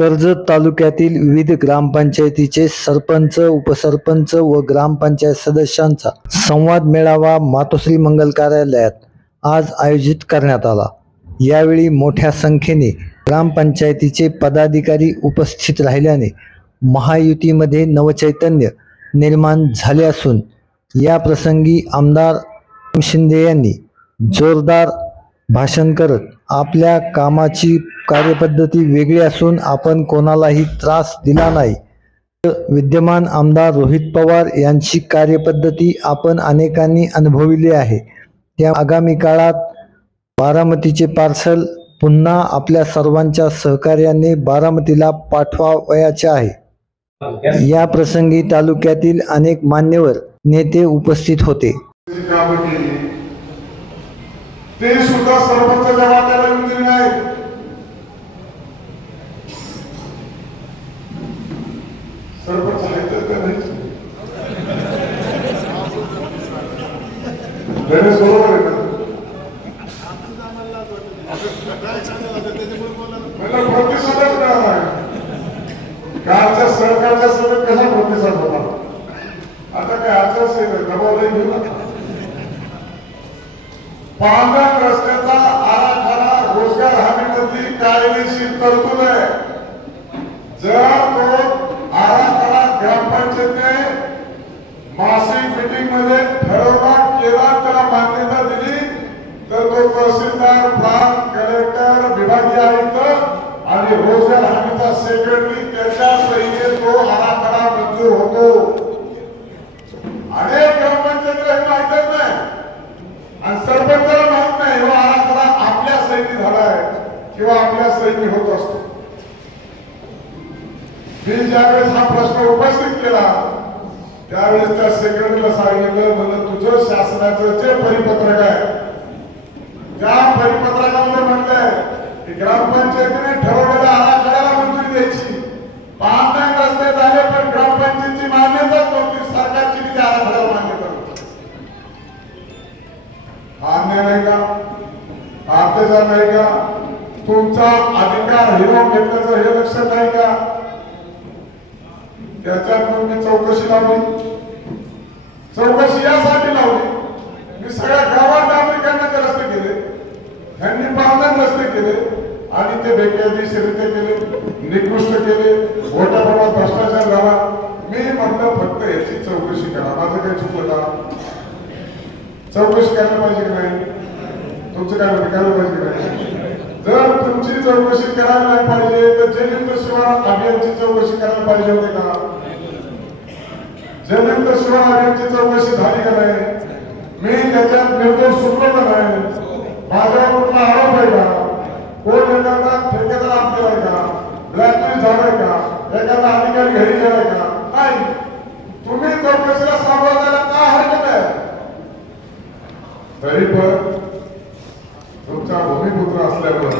कर्जत तालुक्यातील विविध ग्रामपंचायतीचे सरपंच उपसरपंच व ग्रामपंचायत सदस्यांचा संवाद मेळावा मातोश्री मंगल कार्यालयात आज आयोजित करण्यात आला. यावेळी मोठ्या संख्येने ग्रामपंचायतीचे पदाधिकारी उपस्थित राहिल्याने महायुतीमध्ये नवचैतन्य निर्माण झाले असून या प्रसंगी आमदार शिंदे यांनी जोरदार भाषण करत आपल्या कामाची कार्यपद्धती वेगळी असून आपण कोणालाही त्रास दिला नाही. विद्यमान आमदार रोहित पवार यांची कार्यपद्धती आपण अनेकांनी अनुभवली आहे. त्या आगामी काळात बारामतीचे पार्सल पुन्हा आपल्या सर्वांच्या सहकार्याने बारामतीला पाठवावयाचे आहे. या प्रसंगी तालुक्यातील अनेक मान्यवर नेते उपस्थित होते. ते सुद्धा सरपंच जबाबदार येऊन दिली नाही सरपंच आहेत का नाही गणेश बरोबर आहे का प्रतिसादच मिळाला कालच्या सरकारच्या सभेत कसा प्रतिसाद होता आता काय आजच दबाव नाही घेऊ नका रस्त्याचा आराखडा रोजगार हमीमधली कायदेशीर तरतूद आहे. जर तो आराखडा ग्रामपंचायतने मासिक मिटिंगमध्ये ठरवला केला त्याला मान्यता दिली तर तो तहसीलदार प्रांत कलेक्टर विभागीय आयुक्त आणि रोजगार हमीचा सेक्रेटरी त्याच्या सहीने तो आराखडा मंजूर होतो अनेक ग्रामपंचायतीला हे माहितच नाही आणि सरपंचाला माहीत नाही हा आराखडा आपल्या सैनी झालाय किंवा आपल्या सैनी होत असतो मी ज्यावेळेस हा प्रश्न उपस्थित केला त्यावेळेस त्या सेक्रेटरीला सांगितलं म्हणलं तुझं शासनाचं जे परिपत्रक. आहे ज्या परिपत्रकामध्ये म्हटलंय की ग्रामपंचायतीने ठरवलेल्या आराखड्याला मंजुरी द्यायची. पाच रस्ते झाले पण ग्रामपंचायतीची मान्यता नव्हती सरकारची किती आराखड्याला मान्यता नव्हती अन्याय नाही का? हा अत्याचार नाही का? तुमचा अधिकार हिरवून घेतल्याचं हे लक्षात आहे का? त्याच्यात मी चौकशी लावली चौकशी यासाठी लावली मी सगळ्या गावात नागरिकांना ते रस्ते केले ह्यांनी पांधन रस्ते केले आणि ते बेकायदेशीरित्या केले निकृष्ट केले मोठ्या प्रमाणात भ्रष्टाचार झाला मी म्हटलं फक्त याची चौकशी करा माझं काही चुकलं का चौकशी करायला पाहिजे की नाही? तुमचं काय म्हणणं? करायला पाहिजे की नाही? जर तुमची चौकशी करायला नाही पाहिजे तर जयंत शिवार अभियानची चौकशी करायला पाहिजे होते का? जयंत शिवार अभियानची चौकशी झाली का नाही? मी त्याच्यात निर्दोष सुटलो का नाही? माझ्यावर कुठला आरोप आहे का? कोण एखादा ठेकेदार आपल्याला का? ब्लॅकमेल झालाय का? एखादा अधिकारी घरी गेलाय का? नाही. तुम्ही चौकशीला सामोरं जायला का हरकत आहे? तरी पण तुमचा भूमिपुत्र असल्यावर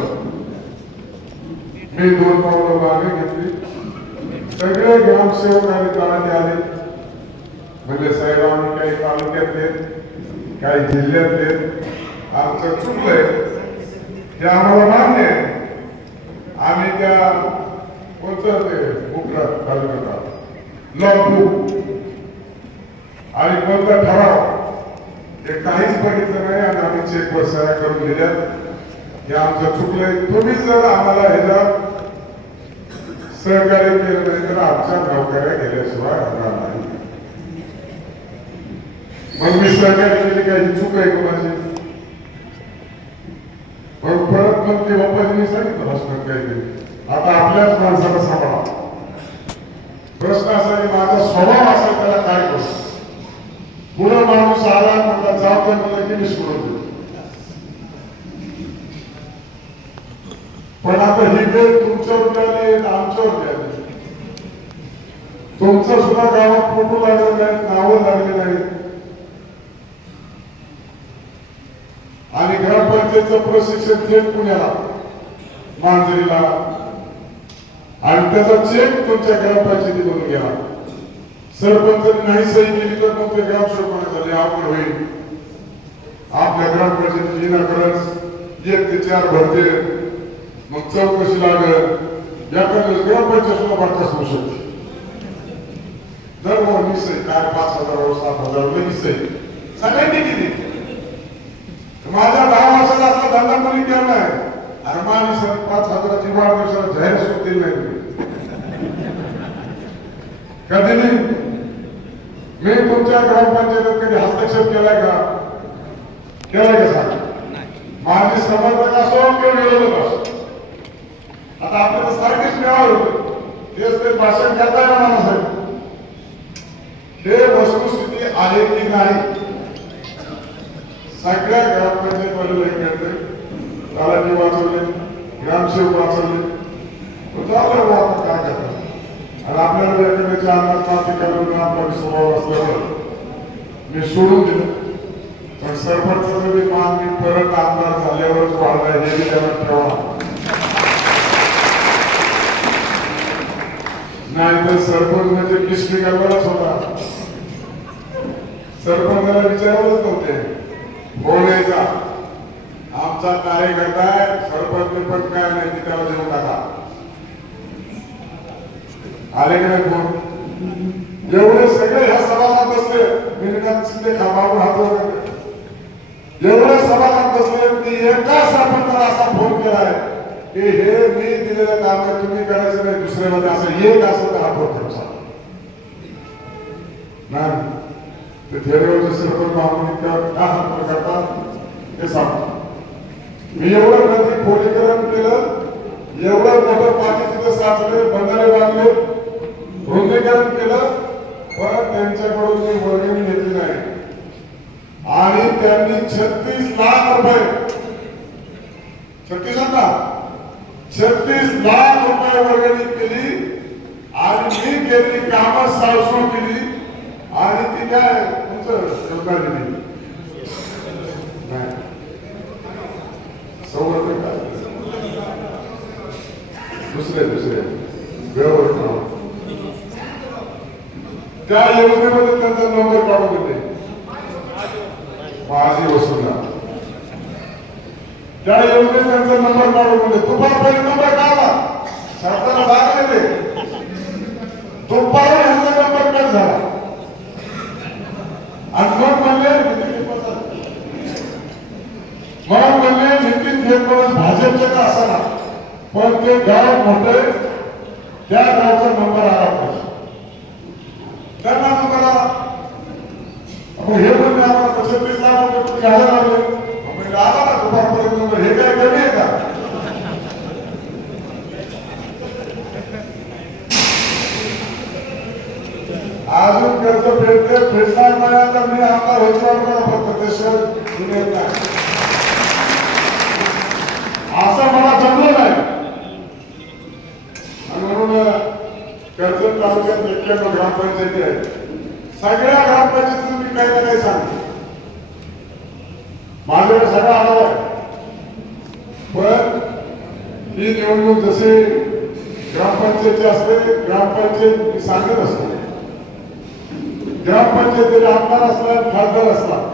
मी दोन पावलं मागे घेतली. सगळे ग्रामसेवक आणि तालुके आले. म्हणजे साहेबांनी काही तालुक्यातले काही जिल्ह्यातले. आमचं चुकलंय. हे आम्हाला मान्य आहे. आम्ही त्या कोणतं ते बुकला तालुक्यात लॉबुक आणि कोणता ठराव? हे काहीच बघितलं नाही आणि आम्ही चेकवर सह्या करून दिल्या हे आमचं चुकलंय. तुम्ही जर आम्हाला ह्याला सहकार्य केलं नाही तर आमच्या नोकऱ्या गेल्याशिवाय राहणार नाही. मग मी सहकार्य केली काही चूक आहे का माझी? मग परत मग ते बाप्पाजींनी सांगितलं भाषणात काय आता आपल्याच माणसाला सांभाळा. प्रश्न असा की माझा स्वभाव असा त्याला काय करू? पुन्हा माणूस आला म्हणला जाऊ दे म्हणलं पण आता ही वेळ तुमच्यावर आली आमच्यावर आली तुमचं सुद्धा गावात फोटो लागले नाहीत नावं लागले नाहीत आणि ग्रामपंचायतचं प्रशिक्षण थेट पुण्याला मांजरीला. आणि त्याचा चेक तुमच्या ग्रामपंचायतीमधून गेला सरपंच नाही सही केली तर मग ते ग्रामसेवक झाले अवघड होईल. आपल्या ग्रामपंचायत ना एक ते चार भरते मग चौकशी लागत याकडे ग्रामपंचायत सुद्धा बरखास्त होऊ शकते. जर मग वीस काय पाच हजार सात हजार वीस आहे. सगळ्यांनी किती माझा दहा वर्षाचा असला धंदा कोणी केला नाही. अरे माझी सर पाच हजाराची वाढ दिवसाला जाहीर सुद्धा नाही कधी नाही. मी तुमच्या ग्रामपंचायतीत कधी हस्तक्षेप केलाय का? केलाय का सांग माझे समर्थक असो किंवा विरोधक असो. आता आपल्याला सारखीच मिळावं होतं. तेच ते भाषण करताय ना मला साहेब. हे वस्तुस्थिती आहे की नाही? सगळ्या ग्रामपंचायत वाले करते तालाजी वाचवले ग्रामसेवक वाचवले काय करतात आणि आपल्याला व्यक्तीच्या अंगात माती करून आपला स्वभाव असल्यावर मी सोडून दिलं. पण सरपंचाचा मी मान मी परत आमदार झाल्यावरच वाढलाय हे बी त्याला ठेवा. नाही तर सरपंच म्हणजे किस्मी करणारच होता सरपंचाला विचारवलंच नव्हते. हो फोन यायचा आमचा कार्यकर्ता आहे सरपंच पण काय नाही त्याला देऊ टाका. आले की नाही कोण? एवढे सगळे ह्या सभागृहात बसले मी शिंदे खांबावर हात वर एवढे सभागृहात बसले मी एका सरपंचाला असा फोन केलाय की हे मी दिलेलं काम आहे तुम्ही करायचं नाही दुसऱ्यामध्ये असं. एक असं तर हा फोन करू नाही. ते थेरवरचे सरपंच महामंडळ का हात करतात? हे सांग. मी एवढं प्रति खोलीकरण केलं एवढं मोठं पाणी तिथं साचले बंधारे बांधले. रुंदीकरण केलं पण त्यांच्याकडून मी वर्गणी घेतली नाही. आणि त्यांनी छत्तीस लाख रुपये छत्तीस होता छत्तीस लाख रुपये वर्गणी केली आणि मी केली कामं साळसूळ केली आणि ती काय तुमचं योजना दिली दुसरे दुसरे. व्यवस्था त्या योजनेमध्ये त्यांचा नंबर पाठवत देते. माझी वसुला त्या योजनेत त्यांचा नंबर काढून देते. दुपारपर्यंत नंबर काढला सरकारला दाखले ते दुपारून नंबर कट झाला. आणि मग म्हणले मग म्हणले नितीन फेरफार भाजपचे का असाना पण ते गाव मोठे त्या गावचा नंबर आला पाहिजे. त्यांना नंबर आला मग हे म्हणले आम्हाला पछत्तीस लाख रुपये घ्यायला लागले मग आला दुपारपर्यंत हे काय कमी आहे का? अजून कर्ज फेडते फेडणार नाही आता मी आता होतो मला फक्त त्याशिवाय असं मला जमलं तालुक्यात एक्क्याण्णव ग्रामपंचायती आहेत. सगळ्या ग्रामपंचायतीतून मी काही ना काही सांगतो माझ्याकडे सगळा आढावा आहे. पण ही निवडणूक जसे ग्रामपंचायती असते ग्रामपंचायत मी सांगत असतो. ग्रामपंचायतीचे आमदार असतात खासदार असतात.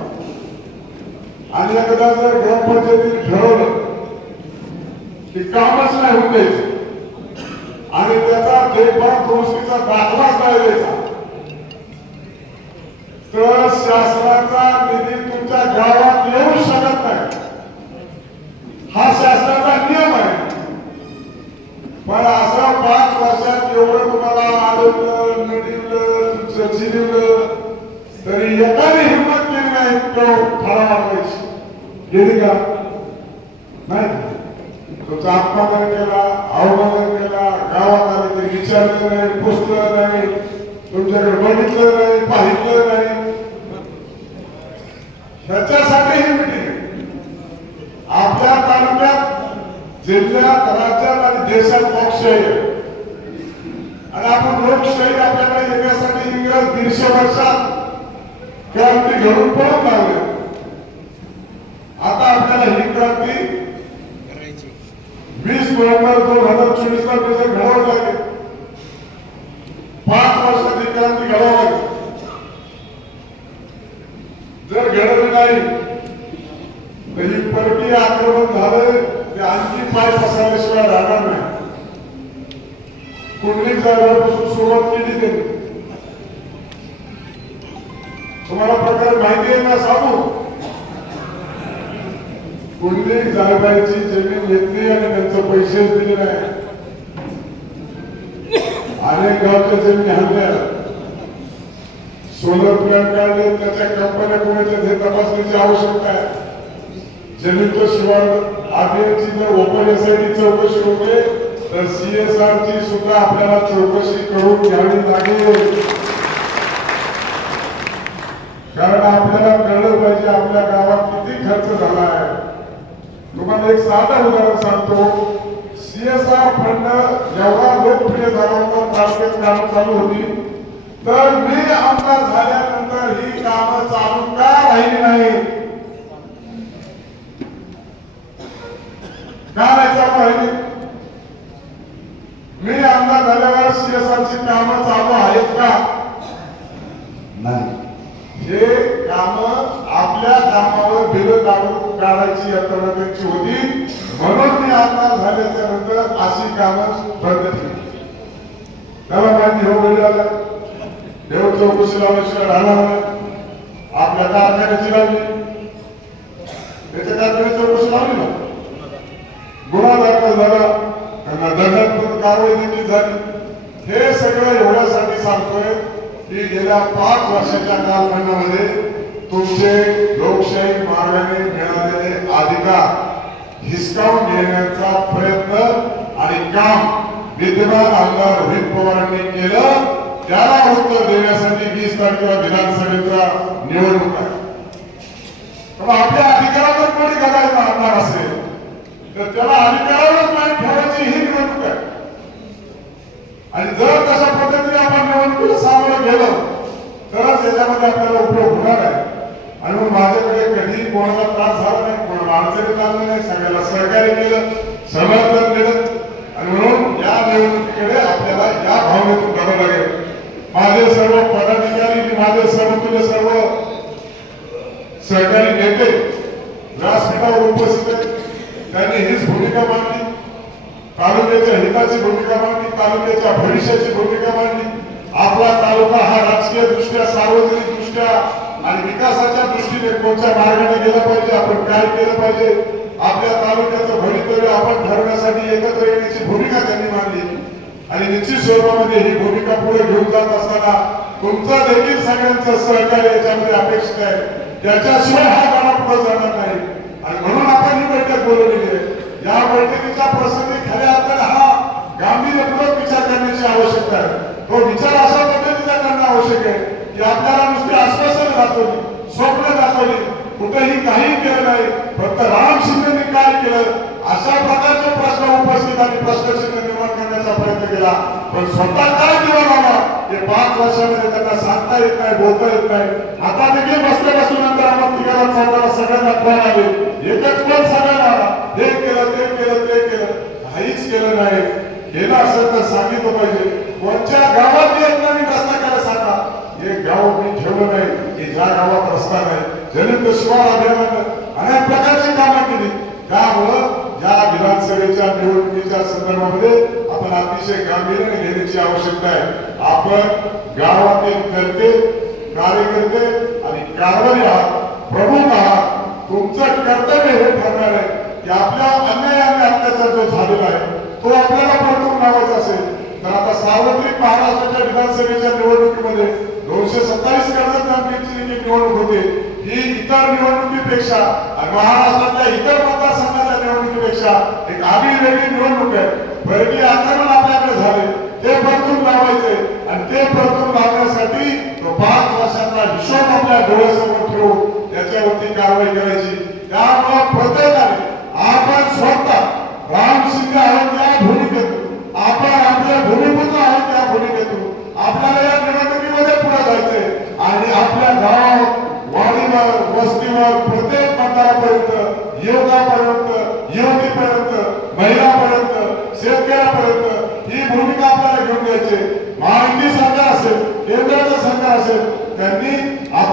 आणि एकदा जर ग्रामपंचायतीने ठरवलं की कामच नाही होऊन द्यायचं आणि त्याचा देखभाल दोषीचा दाखलाच नाही द्यायचा? तर शासनाचा निधी तुमच्या गावात येऊ शकत नाही. हा शासनाचा नियम आहे. पण असं पाच वर्षात एवढं तुम्हाला आढळलं नडीवलं चिरवलं तरी एकाने हिंमत केली नाही तो ठराव आणायची गेली का? नाही. तुमचा आत्मा केला अवमान गावात आले ते विचारलं नाही पुसलं नाही तुमच्याकडे बघितलं नाही पाहिलं नाही. त्याच्यासाठी ही मिटिंग आपल्या तालुक्यात जिल्ह्यात राज्यात आणि देशात लोकशाही आहे. आणि आपण लोकशाही आपल्याकडे येण्यासाठी इंग्रज दीडशे वर्षात क्रांती घडून पळून लागले. आता आपल्याला ही क्रांती वीस नोव्हेंबर दोन घडावं पाच वर्षात ही क्रांती घडावं लागेल. जर नाही तर ही आक्रमण झालं ते आणखी पाय पसरल्याशिवाय राहणार नाही. कुंडली जायपासून सुरुवात केली त्यांनी तुम्हाला प्रकार माहिती आहे ना सांगू? कुंडली जायबाईची जमीन घेतली आणि त्यांचे पैसे दिले नाही. अनेक गावच्या जमिनी हल्ल्या सोलर प्लॅन्ट काढले त्याच्या कंपन्या कोणाच्या ते तपासण्याची आवश्यकता आहे. जमीन तो शिवार आरबीआयची जर ओपन एसआयटी चौकशी होते तर सीएसआर ची सुद्धा आपल्याला चौकशी करून घ्यावी लागेल. कारण आपल्याला कळलं पाहिजे आपल्या गावात किती खर्च झाला आहे. तुम्हाला एक साधा उदाहरण सांगतो. सीएसआर फंड जेव्हा लोकप्रिय झाला होता तालुक्यात कामं चालू होती तर मी आमदार झाल्यानंतर ही कामं चालू का राहिली नाही? का नाही चालू राहिली? मी आमदार झाल्यावर सीएसआर ची कामं चालू आहेत का? नाही. हे काम आपल्या कामावर बिल काढून काढायची यंत्रणा त्यांची होती म्हणून मी आमदार झाल्याच्या अशी कामं बंद केली त्याला माहिती हो वेळ आला. देव चौकशी लावल्याशिवाय राहणार नाही. आपल्या कारखान्याची लावली त्याच्या कारखान्याची चौकशी लावली ना? गुन्हा दाखल झाला. त्यांना दंडात्मक कारवाई देखील झाली. हे सगळं एवढ्यासाठी सांगतोय की गेल्या पाच वर्षाच्या कालखंडामध्ये तुमचे लोकशाही मार्गाने मिळालेले अधिकार हिसकावून घेण्याचा प्रयत्न आणि काम विद्यमान आमदार रोहित पवारांनी केलं. त्याला उत्तर देण्यासाठी वीस तारखेला विधानसभेचा निवडणूक आहे. पण आपल्या अधिकारावर कोणी घालायचा आमदार असेल तर त्याला अधिकारावर नाही ठेवायची ही निवडणूक आहे. आणि जर तशा पद्धतीने आपण निवडणुकीला सामोरं गेलो तरच याच्यामध्ये आपल्याला उपयोग होणार आहे. आणि मग माझ्याकडे कधी कोणाला त्रास झाला नाही कोणाला अडचणी लागलं नाही सगळ्याला सहकार्य केलं समर्थन केलं आणि म्हणून या निवडणुकीकडे आपल्याला या भावनेतून जावं लागेल. माझे सर्व पदाधिकारी आणि माझे समतुल्य सर्व सहकारी नेते व्यासपीठावर उपस्थित आहेत. त्यांनी हीच भूमिका मांडली. तालुक्याच्या हिताची भूमिका मांडली तालुक्याच्या भविष्याची भूमिका मांडली. आपला तालुका हा राजकीय दृष्ट्या सार्वजनिक दृष्ट्या आणि विकासाच्या दृष्टीने कोणत्या मार्गाने गेला पाहिजे आपण काय केलं पाहिजे आपल्या तालुक्याचं भवितव्य आपण ठरवण्यासाठी एकत्र येण्याची भूमिका त्यांनी मांडली. आणि निश्चित स्वरूपामध्ये ही भूमिका पुढे घेऊन जात असताना तुमचा देखील सगळ्यांचं सहकार्य याच्यामध्ये अपेक्षित आहे. त्याच्याशिवाय हा गाडा पुढे जाणार नाही. आणि म्हणून आपण ही बैठक बोलवलेली आहे. या बैठकीच्या प्रसंगी खऱ्या अर्थाने हा गांभीर्यपूर्वक विचार करण्याची आवश्यकता आहे. तो विचार अशा पद्धतीचा करणं आवश्यक आहे की आपल्याला नुसती आश्वासन दाखवली स्वप्न दाखवली कुठेही काही केलं नाही फक्त राम शिंदेने केलं. अशा प्रकारचे प्रश्न उपस्थित आणि प्रश्नचिन्ह निर्माण करण्याचा प्रयत्न केला. पण स्वतः काय निवड आला हे पाच वर्षामध्ये त्यांना सांगता येत नाही बोलता येत नाही. आता देखील बसल्यापासून नंतर आम्हाला तिघाला चौदाला सगळ्यांना फोन आले एकच पण सगळ्यांना हे केलं ते केलं ते केलं. काहीच केलं नाही. केलं असेल तर सांगितलं पाहिजे. कोणत्या गावात एक नवीन रस्ता केला सांगा? हे गाव मी ठेवलं नाही. की ज्या गावात रस्ता नाही जनित शिवार अभियानानं अनेक प्रकारची कामं केली. त्यामुळं या विधानसभेच्या निवडणुकीच्या संदर्भामध्ये आपण अतिशय गांभीर्याने घेण्याची आवश्यकता आहे. आपण गावातील करते कार्यकर्ते आणि कारभारी आहात प्रमुख आहात. तुमचं कर्तव्य हे ठरणार आहे की आपल्या अन्याय आणि अत्याचार जो झालेला आहे तो आपल्याला परतून लावायचा असेल तर आता सार्वत्रिक महाराष्ट्राच्या विधानसभेच्या निवडणुकीमध्ये दोनशे सत्तावीस कर्जत निवडणूक होते. ही इतर निवडणुकीपेक्षा आणि महाराष्ट्रातल्या इतर मतदारसंघाच्या निवडणुकीपेक्षा एक आगळी वेगळी निवडणूक आहे. परकीय आक्रमण आपल्याकडे झाले ते परतून लावायचे आणि ते परतून लावण्यासाठी तो पाच वर्षाचा हिशोब आपल्या डोळ्यासमोर ठेवून त्याच्यावरती कारवाई करायची. त्यामुळे प्रत्येकाने आपण स्वतः राम सिंग आहोत या भूमिकेत आपण आपल्या भूमिपुत्र आहोत त्या भूमिकेतून आपल्याला या निवडणुकीमध्ये पुढे जायचंय आणि आपल्या गावात वाडीवर वस्तीवर प्रत्येक मतदारापर्यंत युवकापर्यंत युवतीपर्यंत महिलापर्यंत शेतकऱ्यापर्यंत ही भूमिका आपल्याला घेऊन द्यायची महायुती सरकार असेल केंद्राचं सरकार असेल त्यांनी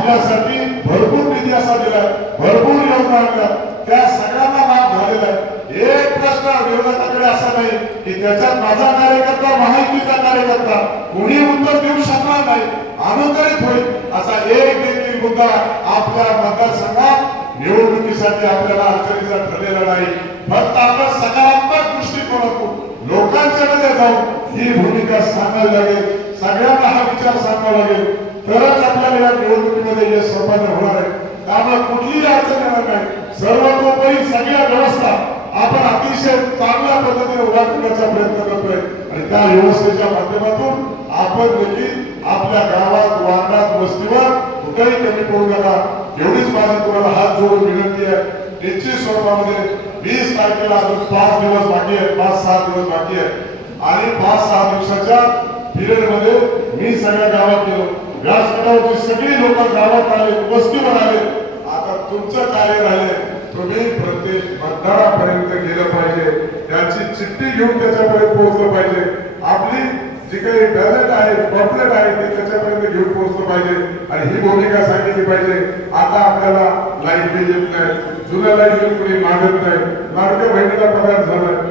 आपल्यासाठी भरपूर निधी असा दिलाय भरपूर योजना आणल्या. त्या सगळ्यांना लाभ झालेला आहे. एक प्रश्न विरोधकाकडे असा नाही की त्याच्यात माझा कार्यकर्ता महायुतीचा कार्यकर्ता कोणी उत्तर देऊ शकणार नाही. अनुकरित होईल असा एक देखील मुद्दा आपल्या मतदारसंघात निवडणुकीसाठी आपल्याला अडचणीचा ठरलेला नाही. फक्त आपण सकारात्मक दृष्टिकोनातून लोकांच्या मध्ये जाऊन ही भूमिका सांगायला लागेल. सगळ्यांना हा विचार सांगावा लागेल. तरच आपल्याला या निवडणुकीमध्ये यश संपादन होणार आहे. त्यामुळे कुठलीही अडचण येणार नाही. सर्वतोपरी सगळ्या व्यवस्था आपण अतिशय चांगल्या पद्धतीने उभा करण्याचा प्रयत्न करतोय. आणि त्या व्यवस्थेच्या माध्यमातून आपण देखील आपल्या गावात वार्डात वस्तीवर कुठेही कमी पडू नका. एवढीच माझी तुम्हाला हात जोडून विनंती आहे. निश्चित स्वरूपामध्ये वीस तारखेला अजून पाच दिवस बाकी आहे पाच सहा दिवस बाकी आहे आणि पाच सहा दिवसाच्या पिरियडमध्ये मी सगळ्या गावात गेलो व्यासपीठावरची सगळी लोक गावात आले वस्तीवर आले. आता तुमचं कार्य राहिले. तुम्ही प्रत्येक मतदारापर्यंत गेलं पाहिजे. त्याची चिठ्ठी घेऊन त्याच्यापर्यंत पोहोचलं पाहिजे. आपली जी काही बॅलेट आहे पॉम्पलेट आहे ते त्याच्यापर्यंत घेऊन पोहोचलं पाहिजे. आणि ही भूमिका सांगितली पाहिजे. आता आपल्याला लाइट बिल येत नाही. जुन्या लाइट बिल कुणी मागत नाही. लाडक्या बहिणीला पगार झालाय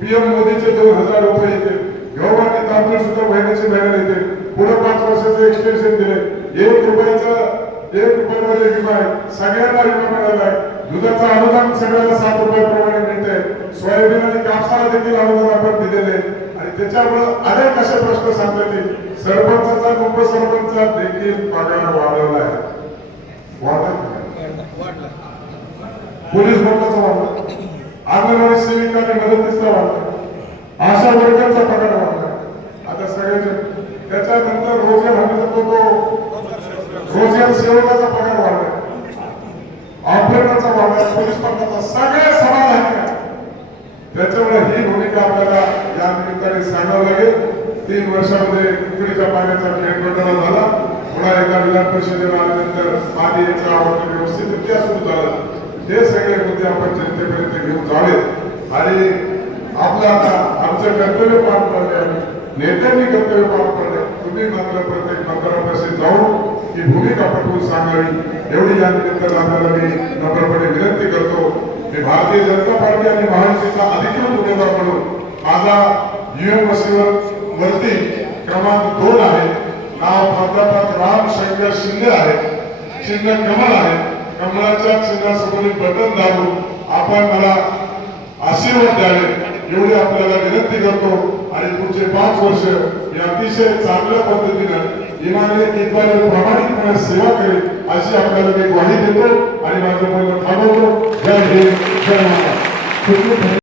पीएम मोदीचे दोन हजार रुपये येते. गव्हर्नमेंट तांदूळ सुद्धा महिन्याचे बॅनर येते. पुढे पाच वर्षाचं एक्सटेन्शन दिले एक रुपयाचं एक रुपयामध्ये विमा आहे. सगळ्यांना विमा मिळाला आहे. दुधाचं अनुदान सगळ्यांना सात रुपयाप्रमाणे मिळते सोयाबीन आणि कापसाला देखील अनुदान आपण दिलेले आणि त्याच्यामुळं अनेक असे प्रश्न सांगता येतील सरपंचाचा उपसरपंचा देखील पगार वाढवला आहे. वाढत पोलीस बंडाचा वाढला. अंगणवाडी सेविका मदतीचा वाढला. आशा वर्गांचा पगार वाढला. आता सगळ्याच्या त्याच्यानंतर रोजगार हमी तो तो रोजगार सेवकाचा पगार वाढला ऑपरेटरचा वाढला पोलीस पथकाचा सगळ्या समाधानी त्याच्यामुळे ही भूमिका आपल्याला या निमित्ताने सांगावं लागेल. तीन वर्षामध्ये कुकडीच्या पाण्याचा खेळपट्टा झाला. पुन्हा एका विधान परिषदेला आल्यानंतर पाणी याचा आवडतो व्यवस्थित इतिहास सुरू झाला. हे सगळे मुद्दे आपण जनतेपर्यंत घेऊन जावेत आणि आपलं आता आमचं कर्तव्य पार पडले आहे. नेत्यांनी कर्तव्य पार पडले. तुम्ही मात्र प्रत्येक मतदारापाशी जाऊन ही भूमिका पटवून सांगावी. एवढी या निमित्तानं आपल्याला मी नम्रपणे विनंती करतो. मी भारतीय जनता पार्टी आणि महायुतीचा अधिकृत उमेदवार म्हणून माझा युएमसीवर वरती क्रमांक दोन आहे. नाव प्राध्यापक राम शंकर शिंदे आहे. चिन्ह कमळ आहे. कमळाच्या चिन्हासमोर बटन दाबून आपण मला आशीर्वाद द्यावे एवढी आपल्याला विनंती करतो. आणि पुढचे पाच वर्ष हे अतिशय चांगल्या पद्धतीनं इमाने इतवाने प्रामाणिकपणे सेवा करेल अशी आपल्याला मी ग्वाही देतो आणि माझं बोलणं थांबवतो. जय हिंद जय महाराज